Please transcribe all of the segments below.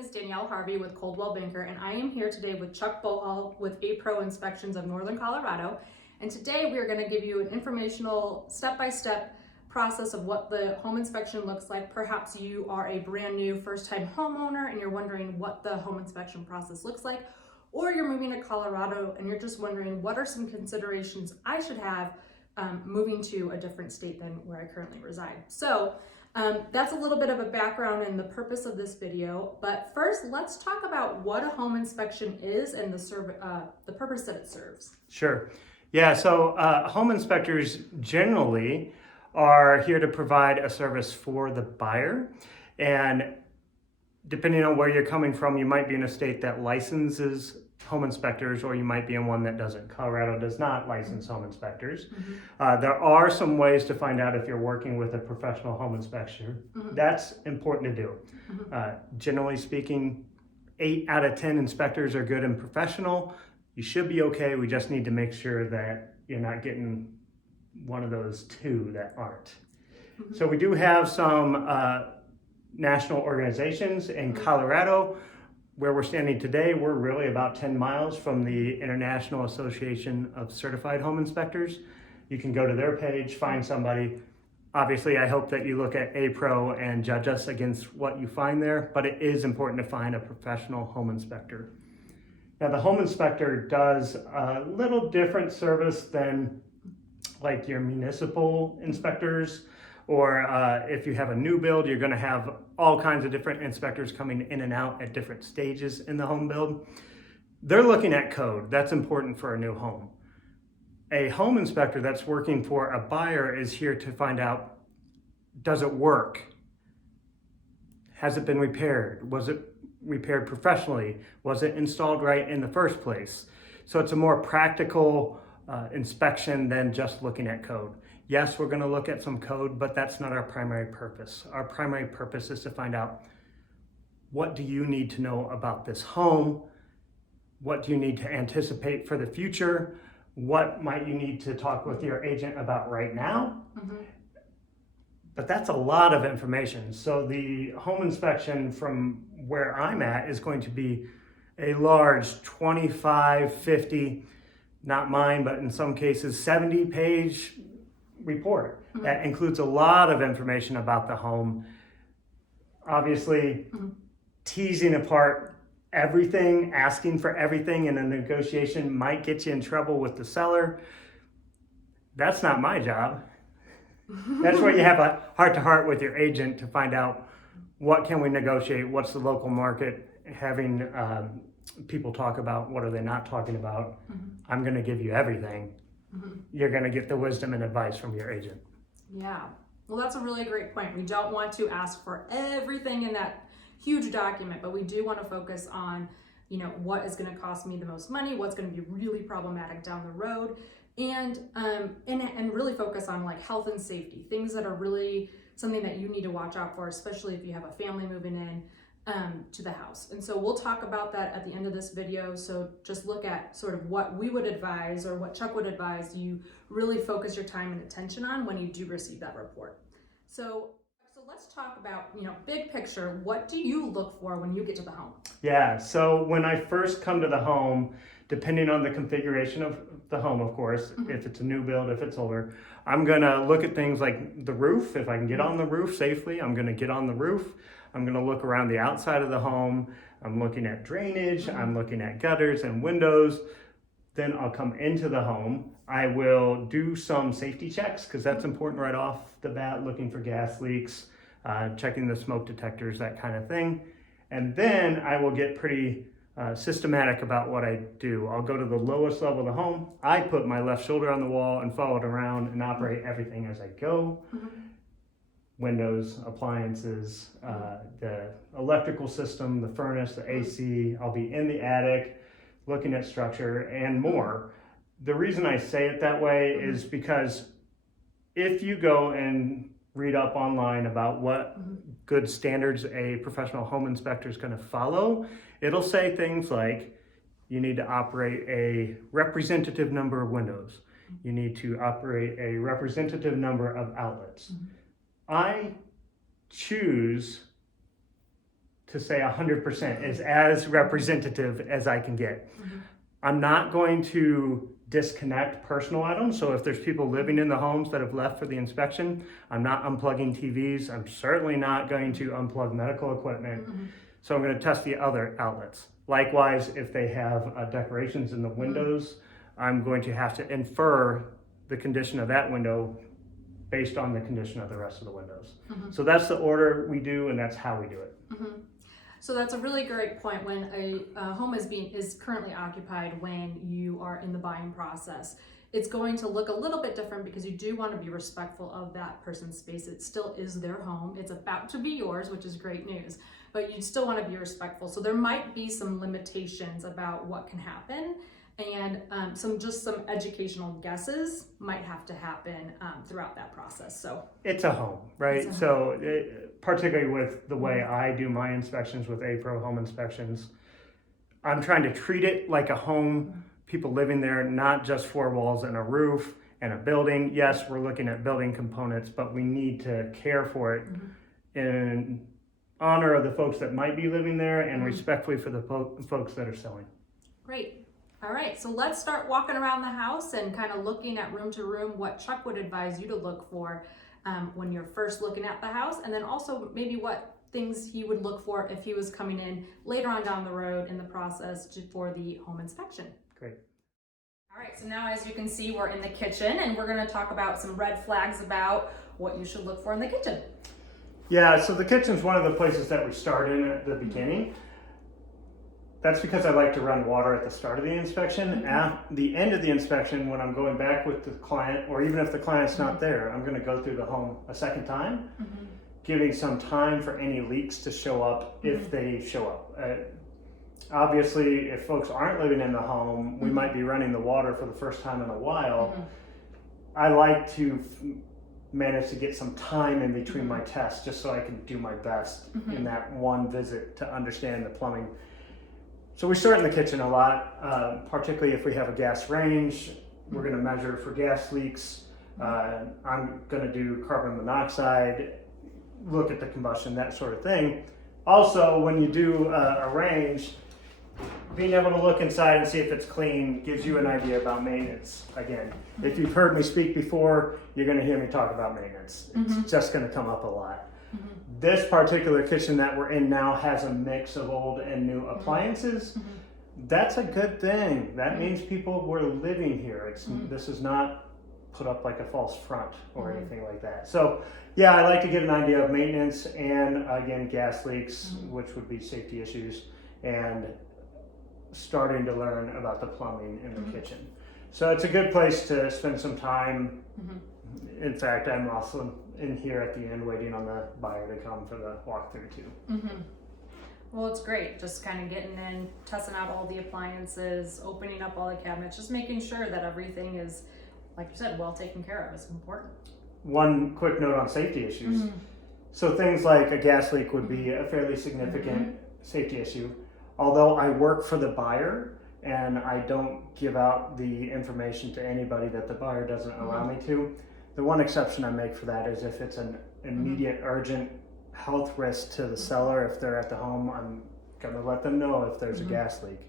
is Danielle Harvey with Coldwell Banker, and I am here today with Chuck Bohall with Apro Inspections of Northern Colorado. And today we are going to give you an informational step-by-step process of what the home inspection looks like. Perhaps you are a brand new first-time homeowner and you're wondering what the home inspection process looks like, or you're moving to Colorado and you're just wondering what are some considerations I should have moving to a different state than where I currently reside. So that's a little bit of a background and the purpose of this video, but first let's talk about what a home inspection is and the purpose that it serves. Sure. Yeah, so home inspectors generally are here to provide a service for the buyer, and depending on where you're coming from, you might be in a state that licenses home inspectors, or you might be in one that doesn't. Colorado does not license home inspectors. Mm-hmm. There are some ways to find out if you're working with a professional home inspector. Mm-hmm. That's important to do. Mm-hmm. Generally speaking, 8 out of 10 inspectors are good and professional. You should be okay. We just need to make sure that you're not getting one of those 2 that aren't. Mm-hmm. So we do have some national organizations in Colorado. Where we're standing today, we're really about 10 miles from the International Association of Certified Home Inspectors. You can go to their page, find somebody. Obviously, I hope that you look at Apro and judge us against what you find there, but it is important to find a professional home inspector. Now, the home inspector does a little different service than like your municipal inspectors, or if you have a new build, you're going to have all kinds of different inspectors coming in and out at different stages in the home build. They're looking at code. That's important for a new home. A home inspector that's working for a buyer is here to find out, does it work? Has it been repaired? Was it repaired professionally? Was it installed right in the first place? So it's a more practical inspection than just looking at code. Yes, we're going to look at some code, but that's not our primary purpose. Our primary purpose is to find out, what do you need to know about this home? What do you need to anticipate for the future? What might you need to talk with your agent about right now? Mm-hmm. But that's a lot of information. So the home inspection from where I'm at is going to be a large 25, 50, not mine, but in some cases 70-page report. Mm-hmm. That includes a lot of information about the home. Obviously, teasing apart everything, asking for everything in a negotiation might get you in trouble with the seller. That's not my job. That's where you have a heart-to-heart with your agent to find out, what can we negotiate, what's the local market, having people talk about what are they not talking about. Mm-hmm. I'm going to give you everything. Mm-hmm. You're going to get the wisdom and advice from your agent. Yeah. Well, that's a really great point. We don't want to ask for everything in that huge document, but we do want to focus on, what is going to cost me the most money, what's going to be really problematic down the road, and really focus on like health and safety, things that are really something that you need to watch out for, especially if you have a family moving in to the house. And so we'll talk about that at the end of this video. So just look at sort of what we would advise, or what Chuck would advise you really focus your time and attention on when you do receive that report. So let's talk about, big picture, what do you look for when you get to the home? Yeah, so when I first come to the home, depending on the configuration of the home, of course, mm-hmm. if it's a new build, if it's older, I'm gonna look at things like the roof. If I can get on the roof safely, I'm gonna get on the roof. I'm going to look around the outside of the home. I'm looking at drainage. Mm-hmm. I'm looking at gutters and windows. Then I'll come into the home. I will do some safety checks, because that's important right off the bat, looking for gas leaks, checking the smoke detectors, that kind of thing. And then I will get pretty systematic about what I do. I'll go to the lowest level of the home. I put my left shoulder on the wall and follow it around and operate everything as I go. Mm-hmm. Windows, appliances, the electrical system, the furnace, the AC. I'll be in the attic, looking at structure and more. The reason I say it that way is because if you go and read up online about what good standards a professional home inspector is going to follow, it'll say things like, you need to operate a representative number of windows. You need to operate a representative number of outlets. I choose to say 100% is as representative as I can get. I'm not going to disconnect personal items. So if there's people living in the homes that have left for the inspection, I'm not unplugging TVs. I'm certainly not going to unplug medical equipment. So I'm going to test the other outlets. Likewise, if they have decorations in the windows, I'm going to have to infer the condition of that window based on the condition of the rest of the windows. So that's the order we do, and that's how we do it. So that's a really great point. When a home is currently occupied, when you are in the buying process, it's going to look a little bit different because you do want to be respectful of that person's space. It still is their home. It's about to be yours, which is great news, but you still want to be respectful. So there might be some limitations about what can happen, and some educational guesses might have to happen throughout that process. So it's a home, right? So particularly with the way I do my inspections with Apro home inspections, I'm trying to treat it like a home, people living there, not just four walls and a roof and a building. Yes, we're looking at building components, but we need to care for it in honor of the folks that might be living there and respectfully for the folks that are selling. Great. All right, so let's start walking around the house and kind of looking at room to room what Chuck would advise you to look for when you're first looking at the house, and then also maybe what things he would look for if he was coming in later on down the road in the process for the home inspection. Great. All right, so now as you can see, we're in the kitchen, and we're going to talk about some red flags about what you should look for in the kitchen. Yeah, so the kitchen's one of the places that we start in at the beginning. That's because I like to run water at the start of the inspection. At the end of the inspection, when I'm going back with the client, or even if the client's not there, I'm going to go through the home a second time, giving some time for any leaks to show up if they show up. Obviously, if folks aren't living in the home, we might be running the water for the first time in a while. I like to manage to get some time in between my tests just so I can do my best in that one visit to understand the plumbing. So we start in the kitchen a lot, particularly if we have a gas range. We're going to measure for gas leaks. I'm going to do carbon monoxide, look at the combustion, that sort of thing. Also, when you do a range, being able to look inside and see if it's clean gives you an idea about maintenance. Again, if you've heard me speak before, you're going to hear me talk about maintenance. It's just going to come up a lot. This particular kitchen that we're in now has a mix of old and new appliances. That's a good thing. That means people were living here. This is not put up like a false front or anything like that. So yeah, I like to get an idea of maintenance and again, gas leaks, which would be safety issues, and starting to learn about the plumbing in the kitchen. So it's a good place to spend some time. In fact, I'm also in here at the end waiting on the buyer to come for the walkthrough too. Well, it's great. Just kind of getting in, testing out all the appliances, opening up all the cabinets, just making sure that everything is, like you said, well taken care of. It's important. One quick note on safety issues. So things like a gas leak would be a fairly significant safety issue. Although I work for the buyer and I don't give out the information to anybody that the buyer doesn't allow me to, the one exception I make for that is if it's an immediate urgent health risk to the seller. If they're at the home, I'm going to let them know if there's a gas leak.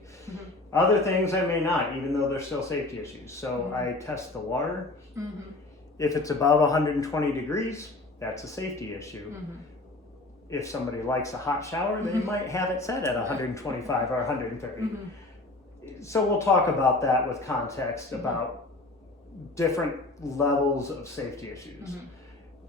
Other things I may not, even though there's still safety issues. So I test the water. If it's above 120 degrees, that's a safety issue. If somebody likes a hot shower, they might have it set at 125 or 130. So we'll talk about that with context about different levels of safety issues.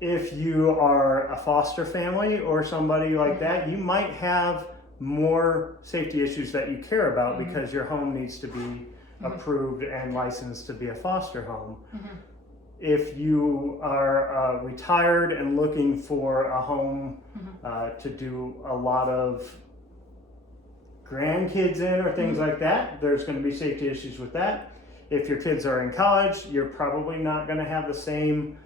If you are a foster family or somebody like that, you might have more safety issues that you care about because your home needs to be approved and licensed to be a foster home. If you are retired and looking for a home to do a lot of grandkids in or things like that, there's going to be safety issues with that. If your kids are in college, you're probably not going to have the same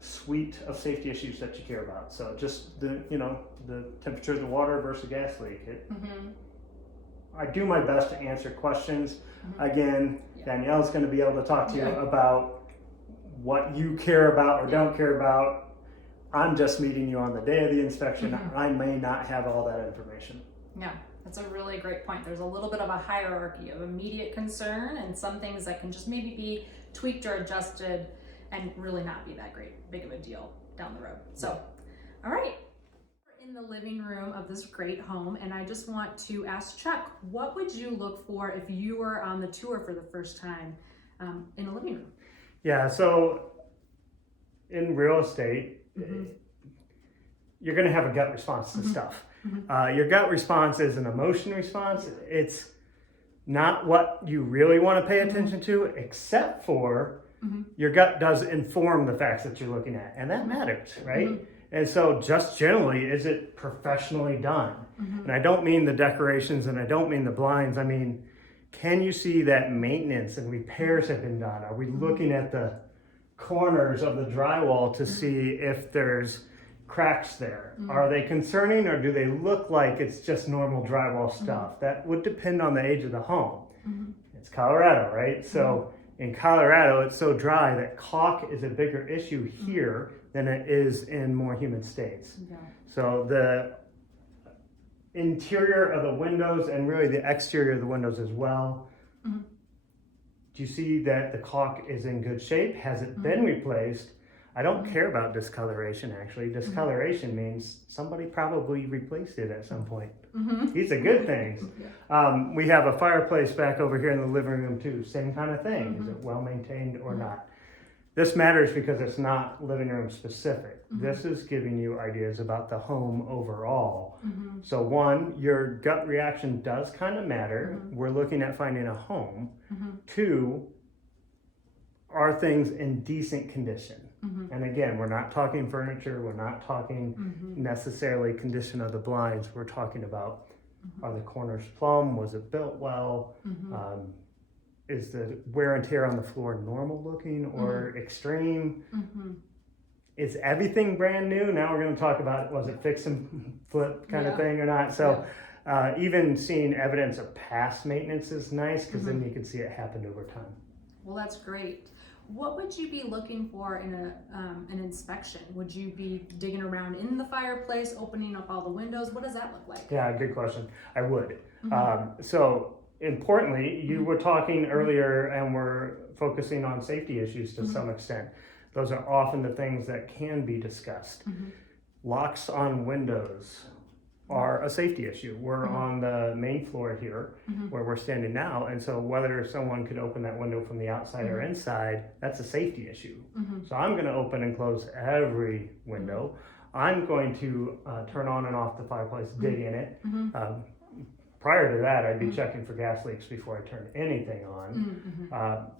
suite of safety issues that you care about. So just the temperature of the water versus gas leak. I do my best to answer questions. Again, Danielle's going to be able to talk to you about what you care about or don't care about. I'm just meeting you on the day of the inspection. Mm-hmm. I may not have all that information. Yeah, that's a really great point. There's a little bit of a hierarchy of immediate concern and some things that can just maybe be tweaked or adjusted and really not be that big of a deal down the road. So, all right. We're in the living room of this great home, and I just want to ask Chuck, what would you look for if you were on the tour for the first time in a living room? Yeah, so in real estate, you're going to have a gut response to stuff. Your gut response is an emotion response. It's not what you really want to pay attention to, except for your gut does inform the facts that you're looking at, and that matters, right? And so just generally, is it professionally done? And I don't mean the decorations and I don't mean the blinds. I mean, can you see that maintenance and repairs have been done? Are we looking at the corners of the drywall to see if there's cracks there? Are they concerning, or do they look like it's just normal drywall stuff? That would depend on the age of the home. It's Colorado, right? So in Colorado, it's so dry that caulk is a bigger issue here than it is in more humid states. So the interior of the windows and really the exterior of the windows as well. Do you see that the caulk is in good shape? Has it been replaced? I don't care about discoloration, actually. Discoloration means somebody probably replaced it at some point. These are good things. We have a fireplace back over here in the living room too. Same kind of thing. Is it well maintained or not? This matters because it's not living room specific. This is giving you ideas about the home overall. So one, your gut reaction does kind of matter. We're looking at finding a home. Two, are things in decent condition? And again, we're not talking furniture, we're not talking necessarily condition of the blinds. We're talking about, are the corners plumb? Was it built well? Is the wear and tear on the floor normal looking or extreme? Is everything brand new? Now we're going to talk about, was it fix and flip kind of thing or not? So even seeing evidence of past maintenance is nice, because then you can see it happened over time. Well, that's great. What would you be looking for in an inspection? Would you be digging around in the fireplace, opening up all the windows? What does that look like? Yeah, good question. I would. So importantly, you were talking earlier, and we're focusing on safety issues to some extent. Those are often the things that can be discussed. Locks on windows are a safety issue. We're on the main floor here where we're standing now, and so whether someone could open that window from the outside or inside, that's a safety issue. So I'm going to open and close every window. I'm going to turn on and off the fireplace, dig in it. Prior to that, I'd be checking for gas leaks before I turn anything on.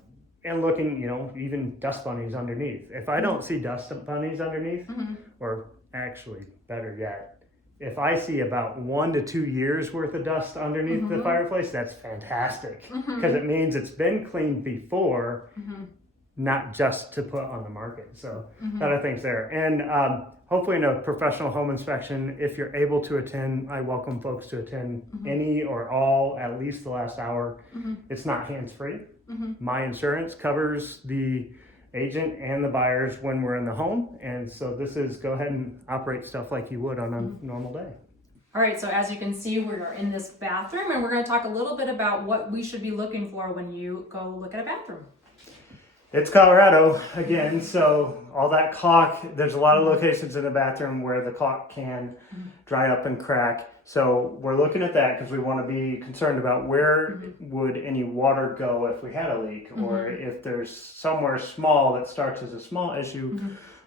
And looking, even dust bunnies underneath. If I don't see dust bunnies underneath, or actually better yet, if I see about 1 to 2 years worth of dust underneath the fireplace, that's fantastic, because it means it's been cleaned before, not just to put on the market. So that I think's there. And hopefully in a professional home inspection, if you're able to attend, I welcome folks to attend any or all, at least the last hour. It's not hands-free. My insurance covers the agent and the buyers when we're in the home, and so this is go ahead and operate stuff like you would on a normal day. All right, so as you can see, we're in this bathroom, and we're going to talk a little bit about what we should be looking for when you go look at a bathroom. It's Colorado again, so all that caulk, there's a lot of locations in the bathroom where the caulk can dry up and crack. So we're looking at that because we want to be concerned about where would any water go if we had a leak, or if there's somewhere small that starts as a small issue.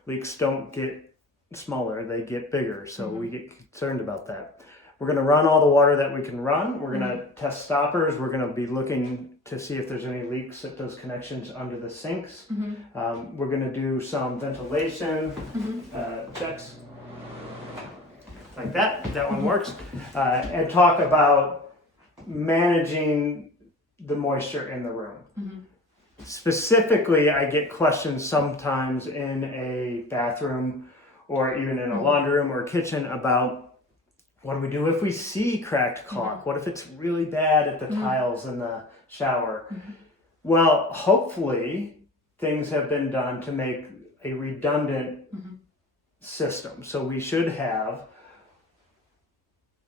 Leaks don't get smaller, they get bigger, so we get concerned about that. We're going to run all the water that we can run. We're going to test stoppers. We're going to be looking to see if there's any leaks at those connections under the sinks. We're going to do some ventilation checks like that. That one works. And talk about managing the moisture in the room. Specifically, I get questions sometimes in a bathroom or even in a laundry room or kitchen about, what do we do if we see cracked caulk? What if it's really bad at the tiles in the shower? Well, hopefully things have been done to make a redundant system. So we should have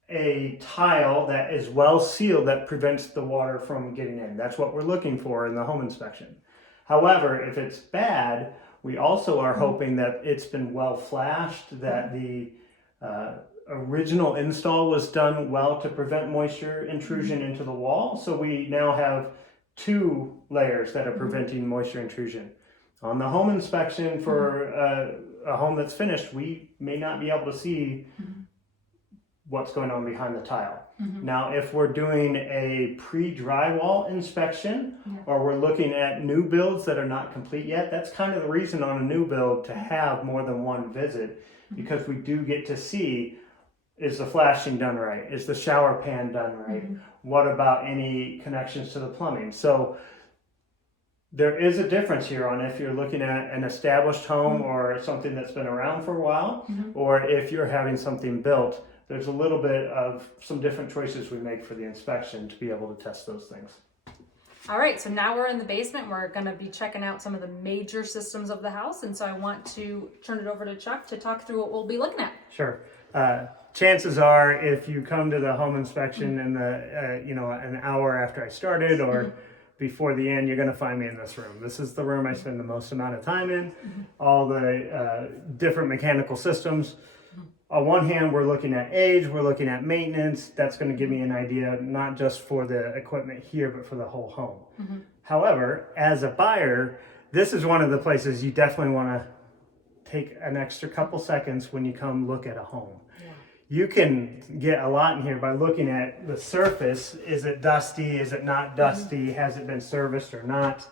a tile that is well sealed that prevents the water from getting in. That's what we're looking for in the home inspection. However, if it's bad, we also are hoping that it's been well flashed, that the original install was done well to prevent moisture intrusion into the wall. So we now have 2 layers that are preventing moisture intrusion. On the home inspection for a home that's finished, we may not be able to see what's going on behind the tile. Now, if we're doing a pre-drywall inspection or we're looking at new builds that are not complete yet, that's kind of the reason on a new build to have more than one visit, because we do get to see, is the flashing done right? Is the shower pan done right? What about any connections to the plumbing? So there is a difference here on if you're looking at an established home or something that's been around for a while, or if you're having something built. There's a little bit of some different choices we make for the inspection to be able to test those things. All right, so now we're in the basement. We're gonna be checking out some of the major systems of the house. And so I want to turn it over to Chuck to talk through what we'll be looking at. Sure. Chances are, if you come to the home inspection in the, an hour after I started or before the end, you're going to find me in this room. This is the room I spend the most amount of time in. All the different mechanical systems. On one hand, we're looking at age, we're looking at maintenance. That's going to give me an idea, not just for the equipment here, but for the whole home. However, as a buyer, this is one of the places you definitely want to take an extra couple seconds when you come look at a home. You can get a lot in here by looking at the surface. Is it dusty? Is it not dusty? Has it been serviced or not?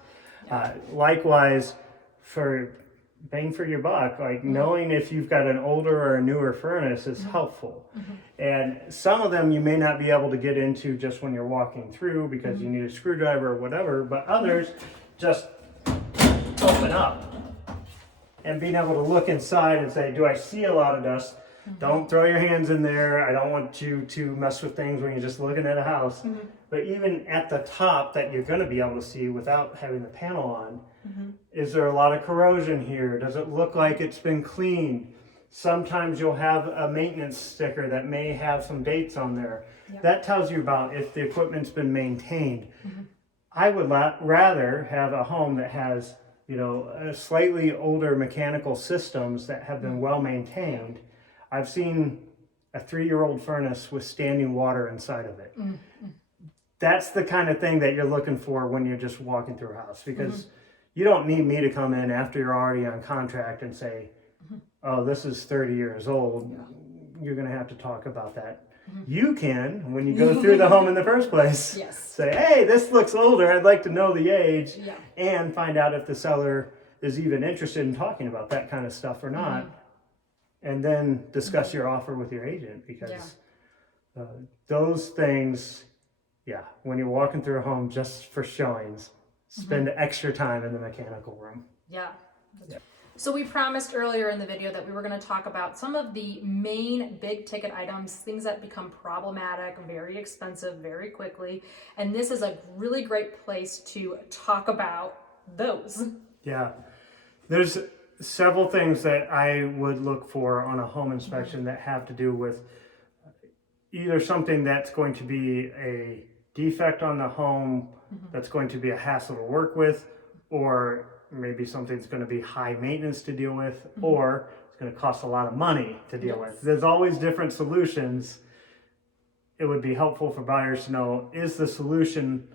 Likewise, for bang for your buck, like knowing if you've got an older or a newer furnace is helpful. And some of them you may not be able to get into just when you're walking through because you need a screwdriver or whatever, but others just open up. And being able to look inside and say, do I see a lot of dust? Don't throw your hands in there. I don't want you to mess with things when you're just looking at a house. But even at the top that you're going to be able to see without having the panel on, is there a lot of corrosion here? Does it look like it's been cleaned? Sometimes you'll have a maintenance sticker that may have some dates on there. That tells you about if the equipment's been maintained. I would rather have a home that has, slightly older mechanical systems that have been well maintained. I've seen a 3-year-old furnace with standing water inside of it. That's the kind of thing that you're looking for when you're just walking through a house, because you don't need me to come in after you're already on contract and say, oh, this is 30 years old. You're going to have to talk about that. You can, when you go through the home in the first place, say, hey, this looks older. I'd like to know the age and find out if the seller is even interested in talking about that kind of stuff or not. And then discuss your offer with your agent, because those things, when you're walking through a home just for showings, spend extra time in the mechanical room. So we promised earlier in the video that we were going to talk about some of the main big ticket items, things that become problematic, very expensive, very quickly. And this is a really great place to talk about those. There's several things that I would look for on a home inspection that have to do with either something that's going to be a defect on the home that's going to be a hassle to work with, or maybe something's going to be high maintenance to deal with, or it's going to cost a lot of money to deal with. There's always different solutions. It would be helpful for buyers to know, is the solution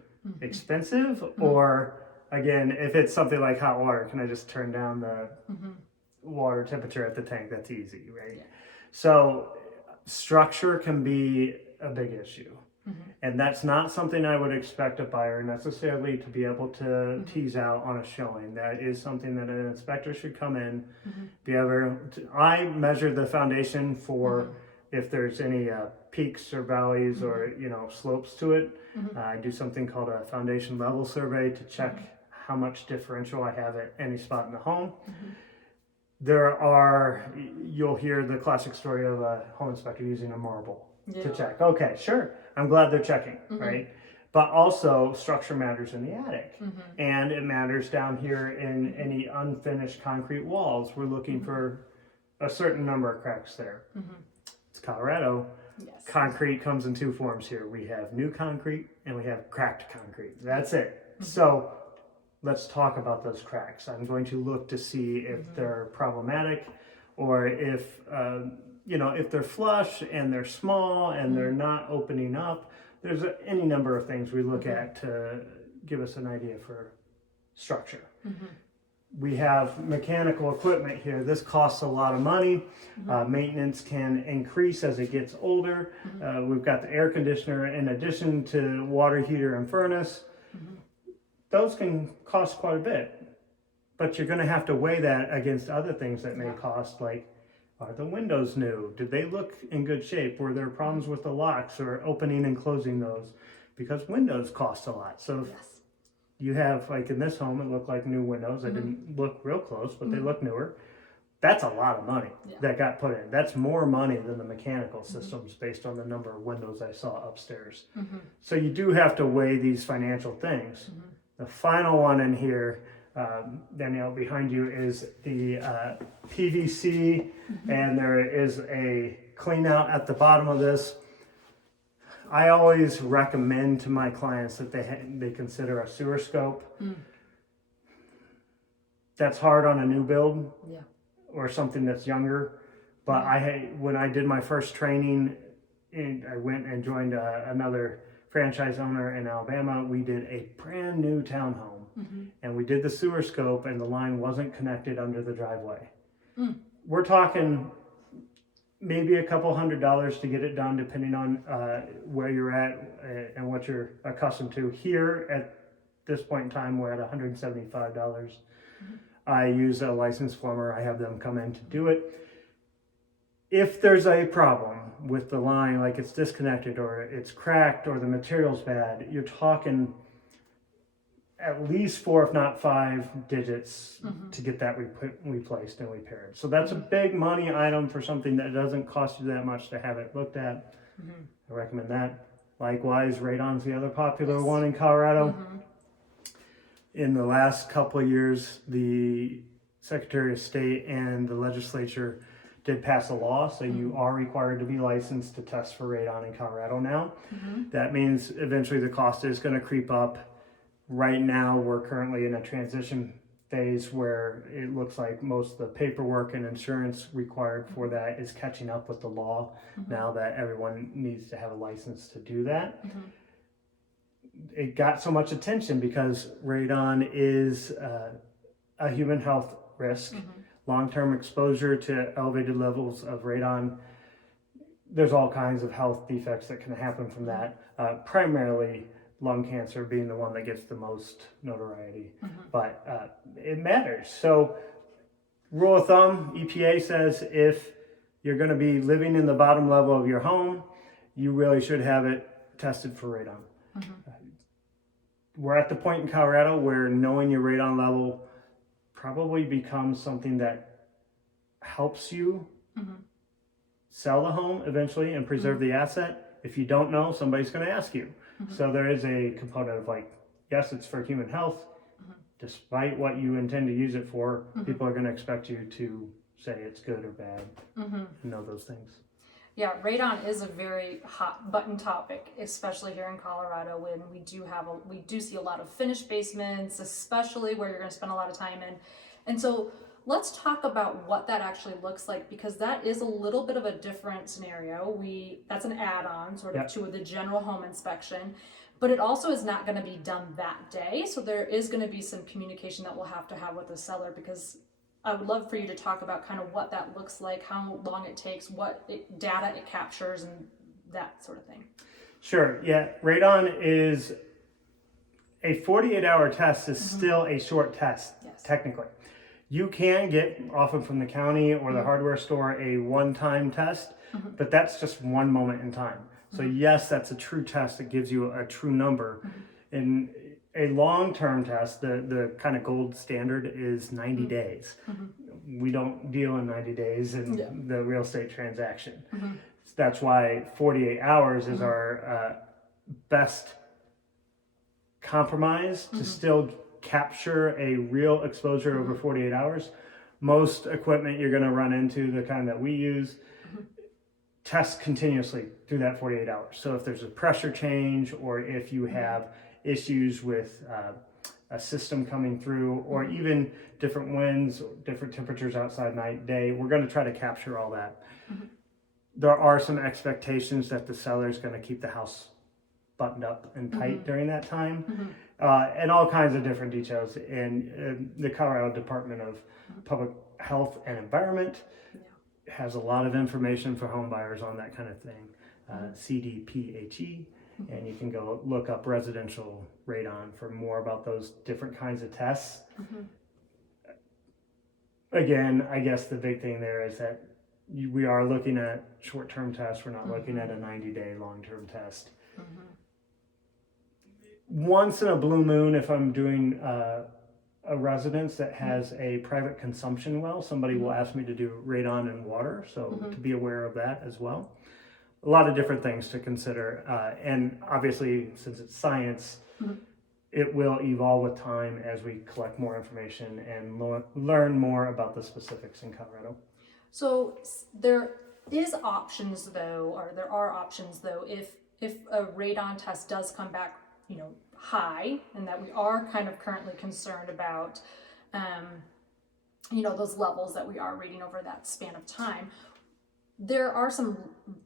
expensive, or again, if it's something like hot water, can I just turn down the water temperature at the tank? That's easy, right? So structure can be a big issue. And that's not something I would expect a buyer necessarily to be able to tease out on a showing. That is something that an inspector should come in, I measure the foundation for if there's any peaks or valleys or slopes to it. I do something called a foundation level survey to check how much differential I have at any spot in the home. You'll hear the classic story of a home inspector using a marble to check. Okay, sure. I'm glad they're checking, right? But also structure matters in the attic, and it matters down here in any unfinished concrete walls. We're looking for a certain number of cracks there. It's Colorado. Yes. Concrete comes in two forms here. We have new concrete and we have cracked concrete. That's it. So let's talk about those cracks. I'm going to look to see if they're problematic, or if if they're flush and they're small and they're not opening up. There's any number of things we look at to give us an idea for structure. We have mechanical equipment here. This costs a lot of money. Maintenance can increase as it gets older. We've got the air conditioner in addition to water heater and furnace. Those can cost quite a bit, but you're going to have to weigh that against other things that may cost, like, are the windows new? Did they look in good shape? Were there problems with the locks or opening and closing those? Because windows cost a lot. So if you have, like in this home, it looked like new windows. I didn't look real close, but they look newer. That's a lot of money that got put in. That's more money than the mechanical systems based on the number of windows I saw upstairs. So you do have to weigh these financial things. The final one in here, Danielle, behind you, is the PVC, and there is a clean out at the bottom of this. I always recommend to my clients that they consider a sewer scope. That's hard on a new build or something that's younger. But when I did my first training, I went and joined another franchise owner in Alabama. We did a brand new townhome, and we did the sewer scope, and the line wasn't connected under the driveway. We're talking maybe a couple $100 to get it done, depending on where you're at and what you're accustomed to. Here at this point in time, we're at $175. I use a licensed plumber. I have them come in to do it. If there's a problem with the line, like it's disconnected or it's cracked or the material's bad, you're talking at least 4, if not 5 digits to get that replaced and repaired. So that's a big money item for something that doesn't cost you that much to have it looked at. I recommend that. Likewise, radon's the other popular one in Colorado. In the last couple of years, the Secretary of State and the legislature did pass a law, so you are required to be licensed to test for radon in Colorado now. That means eventually the cost is going to creep up. Right now, we're currently in a transition phase where it looks like most of the paperwork and insurance required for that is catching up with the law now that everyone needs to have a license to do that. It got so much attention because radon is a human health risk. Long-term exposure to elevated levels of radon, there's all kinds of health defects that can happen from that. Primarily lung cancer being the one that gets the most notoriety, but it matters. So rule of thumb, EPA says if you're going to be living in the bottom level of your home, you really should have it tested for radon. We're at the point in Colorado where knowing your radon level probably becomes something that helps you sell the home eventually and preserve the asset. If you don't know, somebody's going to ask you. So there is a component of like, yes, it's for human health. Despite what you intend to use it for, people are going to expect you to say it's good or bad and know those things. Yeah, radon is a very hot button topic, especially here in Colorado when we do see a lot of finished basements, especially where you're going to spend a lot of time in. And so let's talk about what that actually looks like, because that is a little bit of a different scenario. That's an add-on sort of to the general home inspection, but it also is not going to be done that day. So there is going to be some communication that we'll have to have with the seller, because I would love for you to talk about kind of what that looks like, how long it takes, what data it captures, and that sort of thing. Sure. Yeah. Radon is a 48-hour test is still a short test, technically. You can get, often from the county or the hardware store, a one-time test, but that's just one moment in time. So yes, that's a true test that gives you a true number. In a long-term test, the kind of gold standard is 90 days. We don't deal in 90 days in the real estate transaction. That's why 48 hours is our best compromise to still capture a real exposure over 48 hours. most equipment you're going to run into, the kind that we use, test continuously through that 48 hours. So if there's a pressure change, or if you have issues with a system coming through, or even different winds, different temperatures outside night, day, we're going to try to capture all that. There are some expectations that the seller is going to keep the house buttoned up and tight during that time, and all kinds of different details. And the Colorado Department of Public Health and Environment has a lot of information for home buyers on that kind of thing, CDPHE, and you can go look up residential radon for more about those different kinds of tests. Again, I guess the big thing there is that we are looking at short-term tests. We're not looking at a 90-day long-term test. Once in a blue moon, if I'm doing a residence that has a private consumption well, somebody will ask me to do radon and water, so to be aware of that as well. A lot of different things to consider, and obviously, since it's science, it will evolve with time as we collect more information and learn more about the specifics in Colorado. So there are options though, if a radon test does come back, high, and that we are kind of currently concerned about, those levels that we are reading over that span of time. There are some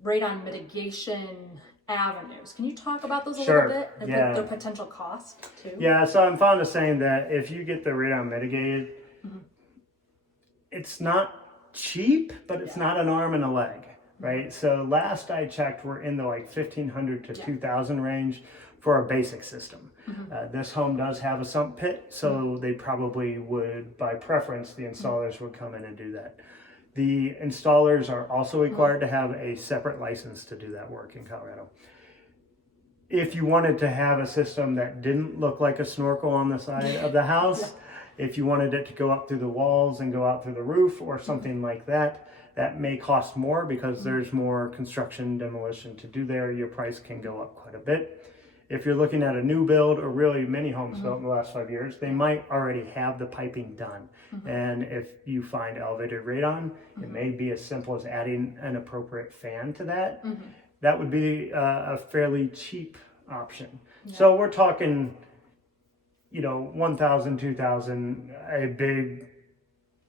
radon mitigation avenues. Can you talk about those a little bit, and their potential cost too? Yeah, so I'm fond of saying that if you get the radon mitigated, it's not cheap, but it's not an arm and a leg, right? So last I checked, we're in the like $1,500 to $2,000 range for a basic system. This home does have a sump pit, so they probably would, by preference, the installers would come in and do that. The installers are also required to have a separate license to do that work in Colorado. If you wanted to have a system that didn't look like a snorkel on the side of the house, if you wanted it to go up through the walls and go out through the roof or something like that, that may cost more because there's more construction demolition to do there. Your price can go up quite a bit. If you're looking at a new build, or really many homes built in the last 5 years, they might already have the piping done. And if you find elevated radon, it may be as simple as adding an appropriate fan to that. That would be a fairly cheap option. So we're talking, $1,000, $2,000, a big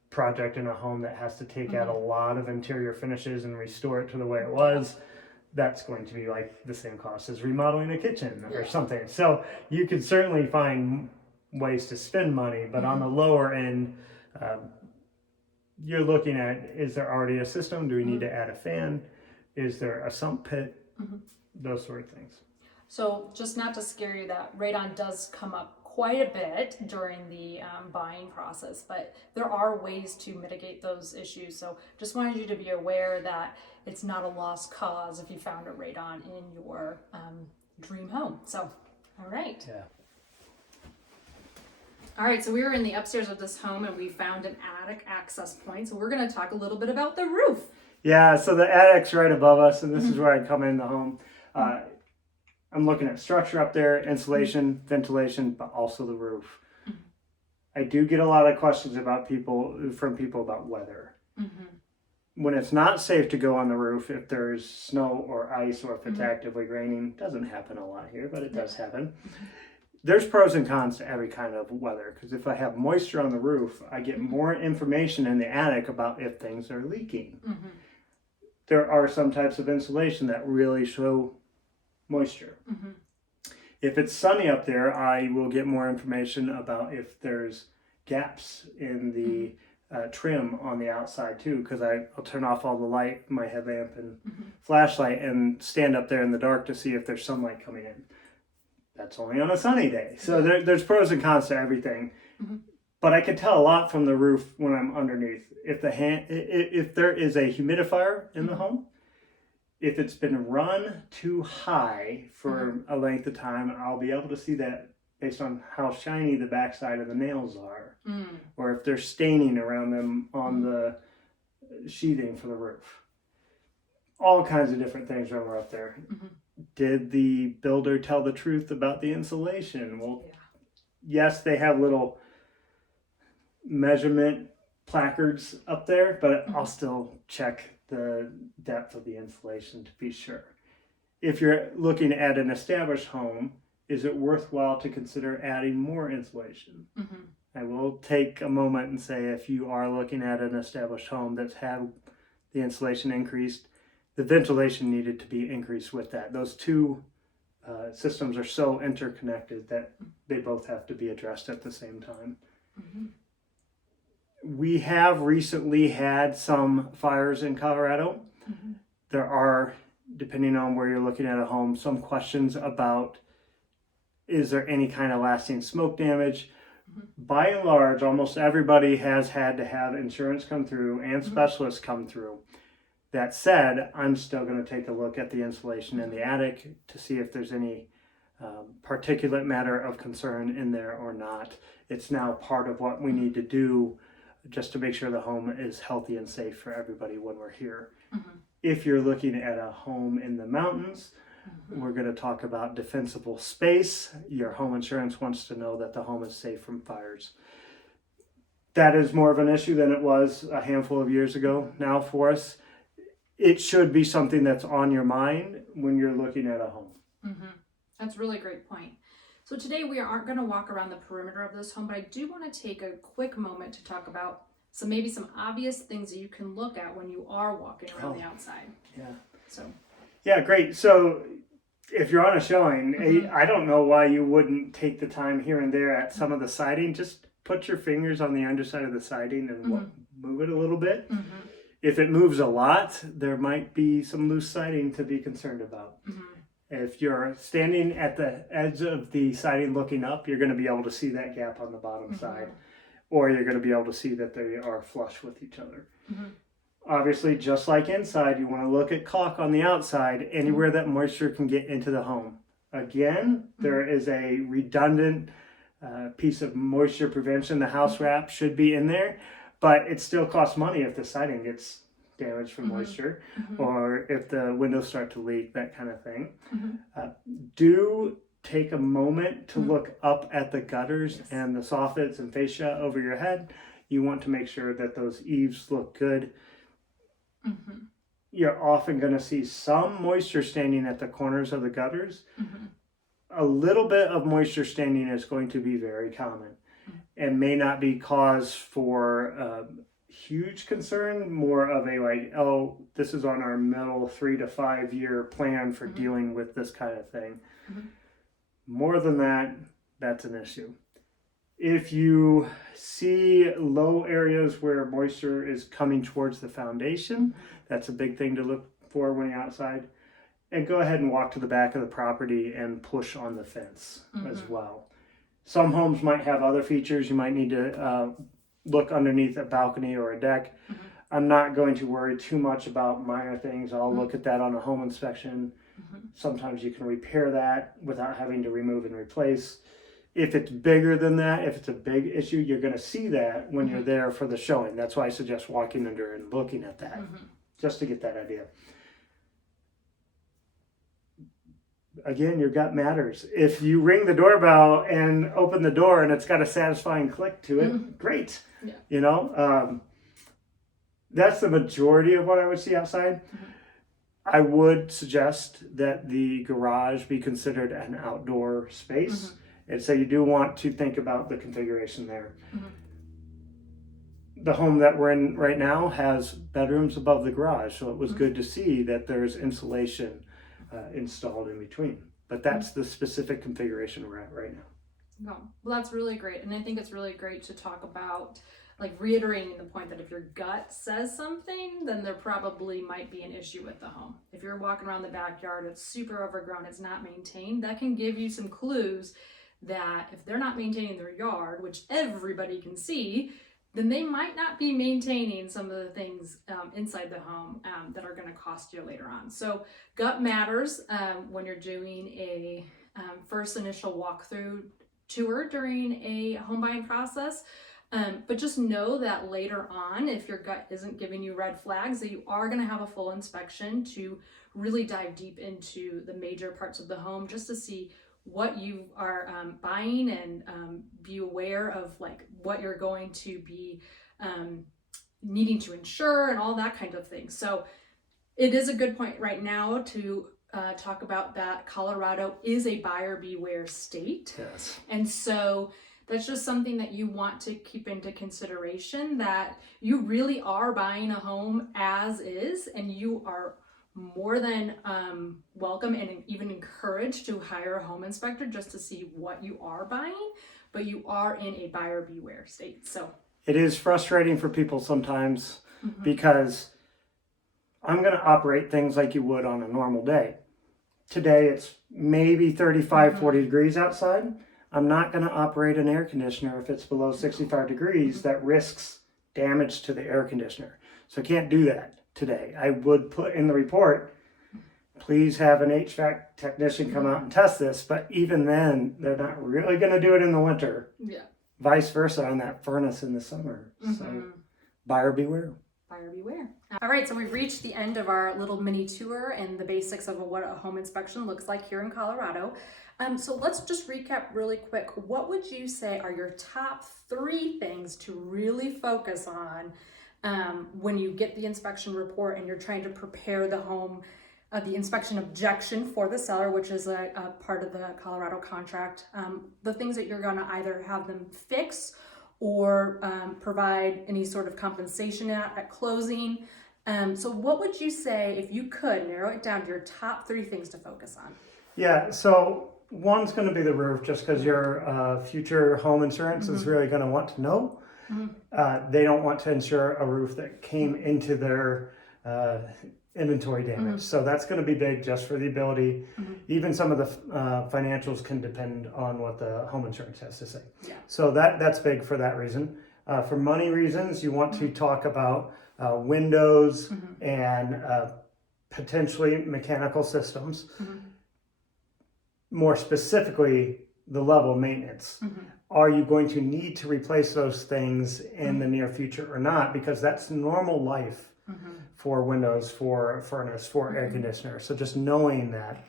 project in a home that has to take out a lot of interior finishes and restore it to the way it was. That's going to be like the same cost as remodeling a kitchen or something. So you could certainly find ways to spend money, but on the lower end, you're looking at, is there already a system? Do we need to add a fan? Is there a sump pit? Those sort of things. So just not to scare you, that radon does come up quite a bit during the buying process, but there are ways to mitigate those issues. So just wanted you to be aware that it's not a lost cause if you found a radon in your dream home. So, all right. All right, so we were in the upstairs of this home and we found an attic access point. So we're going to talk a little bit about the roof. Yeah, so the attic's right above us, and this is where I come in the home. I'm looking at structure up there, insulation, ventilation, but also the roof. I do get a lot of questions from people about weather. When it's not safe to go on the roof, if there's snow or ice, or if it's actively raining, doesn't happen a lot here, but it does happen. There's pros and cons to every kind of weather, because if I have moisture on the roof, I get more information in the attic about if things are leaking. There are some types of insulation that really show moisture. If it's sunny up there, I will get more information about if there's gaps in the trim on the outside too, because I'll turn off all the light, my headlamp and flashlight, and stand up there in the dark to see if there's sunlight coming in. That's only on a sunny day. So there's pros and cons to everything. But I can tell a lot from the roof when I'm underneath. If there is a humidifier in the home, if it's been run too high for a length of time, I'll be able to see that based on how shiny the backside of the nails are, or if there's staining around them on the sheathing for the roof. All kinds of different things when we're up there. Did the builder tell the truth about the insulation? Well, yes, they have little measurement placards up there, but I'll still check the depth of the insulation to be sure. If you're looking at an established home, is it worthwhile to consider adding more insulation? I will take a moment and say, if you are looking at an established home that's had the insulation increased, the ventilation needed to be increased with that. Those two systems are so interconnected that they both have to be addressed at the same time. We have recently had some fires in Colorado. There are, depending on where you're looking at a home, some questions about, is there any kind of lasting smoke damage? By and large, almost everybody has had to have insurance come through and specialists come through. That said, I'm still going to take a look at the insulation in the attic to see if there's any particulate matter of concern in there or not. It's now part of what we need to do just to make sure the home is healthy and safe for everybody when we're here. If you're looking at a home in the mountains, we're going to talk about defensible space. Your home insurance wants to know that the home is safe from fires. That is more of an issue than it was a handful of years ago now for us. It should be something that's on your mind when you're looking at a home. That's a really great point. So today we aren't going to walk around the perimeter of this home, but I do want to take a quick moment to talk about maybe some obvious things that you can look at when you are walking around the outside. Yeah, great. So if you're on a showing, I don't know why you wouldn't take the time here and there at some of the siding. Just put your fingers on the underside of the siding and move it a little bit. If it moves a lot, there might be some loose siding to be concerned about. If you're standing at the edge of the siding looking up, you're going to be able to see that gap on the bottom side, or you're going to be able to see that they are flush with each other. Obviously, just like inside, you want to look at caulk on the outside, anywhere that moisture can get into the home. Again, there is a redundant piece of moisture prevention. The house wrap should be in there, but it still costs money if the siding gets damaged from moisture or if the windows start to leak, that kind of thing. Do take a moment to look up at the gutters and the soffits and fascia over your head. You want to make sure that those eaves look good. You're often going to see some moisture standing at the corners of the gutters. A little bit of moisture standing is going to be very common and may not be cause for huge concern, more of a like, oh, this is on our middle 3 to 5 year plan for dealing with this kind of thing. More than that, that's an issue. If you see low areas where moisture is coming towards the foundation, that's a big thing to look for when you're outside. And go ahead and walk to the back of the property and push on the fence as well. Some homes might have other features. You might need to look underneath a balcony or a deck. I'm not going to worry too much about minor things. I'll look at that on a home inspection. Sometimes you can repair that without having to remove and replace. If it's bigger than that, if it's a big issue, you're going to see that when you're there for the showing. That's why I suggest walking under and looking at that, just to get that idea. Again, your gut matters. If you ring the doorbell and open the door and it's got a satisfying click to it, great. You know, that's the majority of what I would see outside. I would suggest that the garage be considered an outdoor space. And so you do want to think about the configuration there. The home that we're in right now has bedrooms above the garage, so it was good to see that there's insulation installed in between. But that's the specific configuration we're at right now. Well, that's really great. And I think it's really great to talk about, like, reiterating the point that if your gut says something, then there probably might be an issue with the home. If you're walking around the backyard, it's super overgrown, it's not maintained, that can give you some clues that if they're not maintaining their yard, which everybody can see, then they might not be maintaining some of the things inside the home that are going to cost you later on. So gut matters when you're doing a first initial walkthrough tour during a home buying process. But just know that later on, if your gut isn't giving you red flags, that you are going to have a full inspection to really dive deep into the major parts of the home just to see what you are buying and be aware of like what you're going to be needing to insure and all that kind of thing. So it is a good point right now to talk about that Colorado is a buyer beware state. Yes. And so that's just something that you want to keep into consideration, that you really are buying a home as is, and you are more than welcome and even encouraged to hire a home inspector just to see what you are buying, but you are in a buyer beware state. So it is frustrating for people sometimes because I'm going to operate things like you would on a normal day. Today it's maybe 35, 40 degrees outside. I'm not going to operate an air conditioner if it's below 65 degrees. That risks damage to the air conditioner. So I can't do that today. I would put in the report, please have an HVAC technician come out and test this. But even then, they're not really going to do it in the winter. Yeah. Vice versa on that furnace in the summer. So buyer beware. Buyer beware. All right, so we've reached the end of our little mini tour and the basics of what a home inspection looks like here in Colorado. So let's just recap really quick. What would you say are your top 3 things to really focus on when you get the inspection report and you're trying to prepare the home, the inspection objection for the seller, which is a part of the Colorado contract, the things that you're gonna either have them fix or provide any sort of compensation at closing. So what would you say, if you could narrow it down to your top 3 things to focus on? Yeah, so one's going to be the roof, just because your future home insurance is really going to want to know. They don't want to insure a roof that came into their inventory damage. So that's going to be big just for the ability. Even some of the financials can depend on what the home insurance has to say. Yeah. So that's big for that reason. For money reasons, you want to talk about windows and potentially mechanical systems. More specifically, the level of maintenance. Are you going to need to replace those things in the near future or not? Because that's normal life for windows, for furnace, for air conditioner. So just knowing that,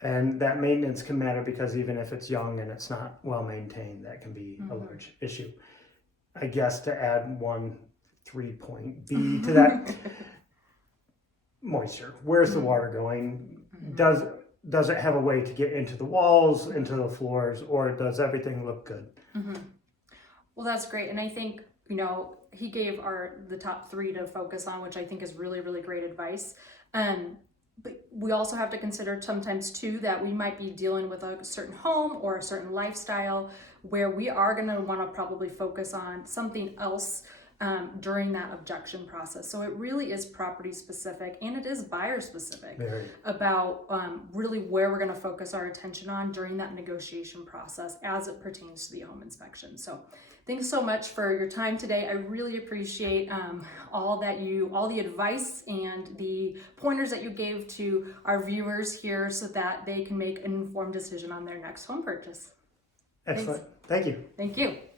and that maintenance can matter, because even if it's young and it's not well maintained, that can be a large issue. I guess to add one 3-point B to that, moisture. Where's the water going? Does it have a way to get into the walls, into the floors, or does everything look good? Well, that's great. And I think, you know, he gave the top 3 to focus on, which I think is really, really great advice. But we also have to consider sometimes too that we might be dealing with a certain home or a certain lifestyle where we are going to want to probably focus on something else during that objection process. So it really is property specific, and it is buyer specific about really where we're going to focus our attention on during that negotiation process as it pertains to the home inspection. So thanks so much for your time today. I really appreciate all the advice and the pointers that you gave to our viewers here so that they can make an informed decision on their next home purchase. Excellent. Thank you. Thank you.